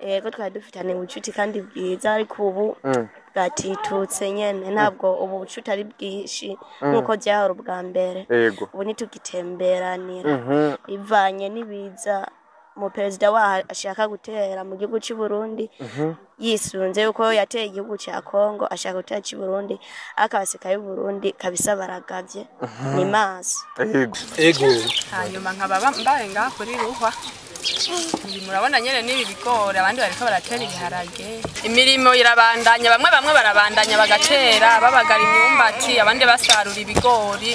Yego twari dufitanye ubucuti kandi bwiza ariko ubu bwatitutse nyene ntabwo ubu bucuti ari bwishi nkuko byahora ubwa mbere. Ubu nitugitemberanira ivanye n'ibiza mu perezida wa ashaka gutera mu gihugu cy'u Burundi yisunze yuko yateye igihugu cya Kongo ashaka gutera cy'u Burundi akabaseka y'u Burundi kabisa baragavye ni maso. Ego hanyuma nkaba mbaye ngaho kuri ruhwa murabona nyene n'ibi bigori abandi bariko baratera ibiharage imirimo irabandanya bamwe barabandanya bagatera babagara imyumbati abandi basarura ibigori.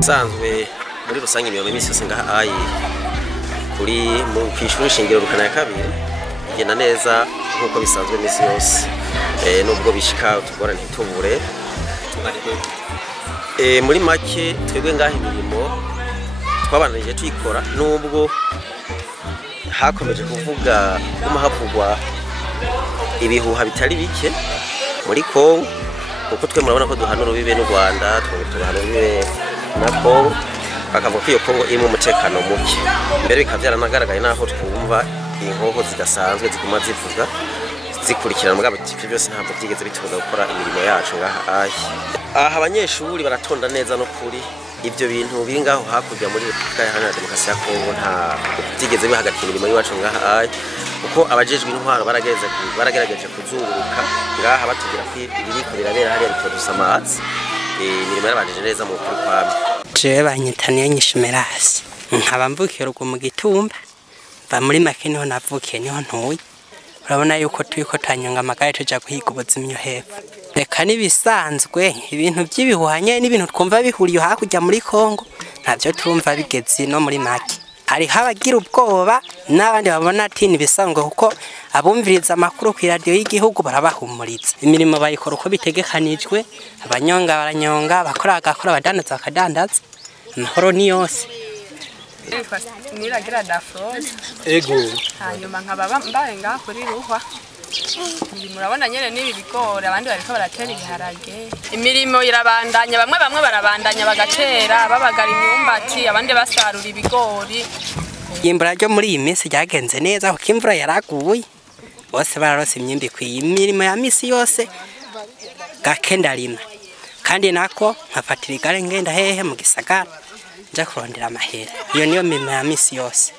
Sanzwe muri rusange imiyobo imisi yose ngaha ayi kuri mu kwishuri shingiro rukana ya kabiri igenda neza nkuko bisanzwe imisi yose nubwo bishika tugora ntitubure muri make twebwe ngaha imirimo twabananije tuyikora nubwo hakomeje kuvuga havugwa ibihuha bitari bike muri Kongo kuko twe murabona ko duhanura bibe n'u Rwanda tugahanura bibe nako bakavuga ko iyo Kongo irimo umutekano muke mbere bikavyaranagaragaye naho twumva inkoho zidasanzwe ziguma zivuga zikurikirana mugabo ivyo byose ntabwo byigeze bitubuza gukora imirimo yacu ngaha aha abanyeshuri baratonda neza no kuri ivyo bintu biri ngaho hakurya muri Republika Iharanira Demokarasi ya Kongo nta byigeze bihagarika imirimo yacu ngaha kuko abajejwe intwaro baragerageje kuzunguruka ngaha batubwira ko ibiriko birabera hariya bitodusa amazi imirimo yarabanjije neza mu kuri kwami. Jewe banyitaniye Nyishimerasi nkaba mvukiye rugo mu Gitumba va muri make niho navukiye niho ntuye urabona yuko turiko tanyonga amagare tuja guhiga ubuzimyo hepfo reka nibisanzwe ibintu by'ibihuhanye n'ibintu twumva bihuriye hakurya muri Kongo ntavyo turumva bigeze no muri make hari habagira ubwoba n'abandi babona ati nibisanzwe kuko abumviriza amakuru ku radio y'igihugu barabahumuriza imirimo bayikora uko bitegekanijwe abanyonga baranyonga bakora abadandaza bakadandaza amahoro ni yose. Niragira Dafroze ego hanyuma nkaba mbaye ngaho kuri ruhwa murabona nyene n'ibi bigori abandi bariko baratera ibiharage imirimo irabandanya bamwe barabandanya bagatera babagara imyumbati abandi basarura ibigori. Imbura ryo muri iyi minsi ryagenze neza kuko imvura yaraguye bose bararose imyimbi kwiye imirimo ya misi yose gakenda rima kandi nako nkafatira igare ngenda hehe mu gisagara nja kurondera amahera iyo niyo mirimo ya misi yose.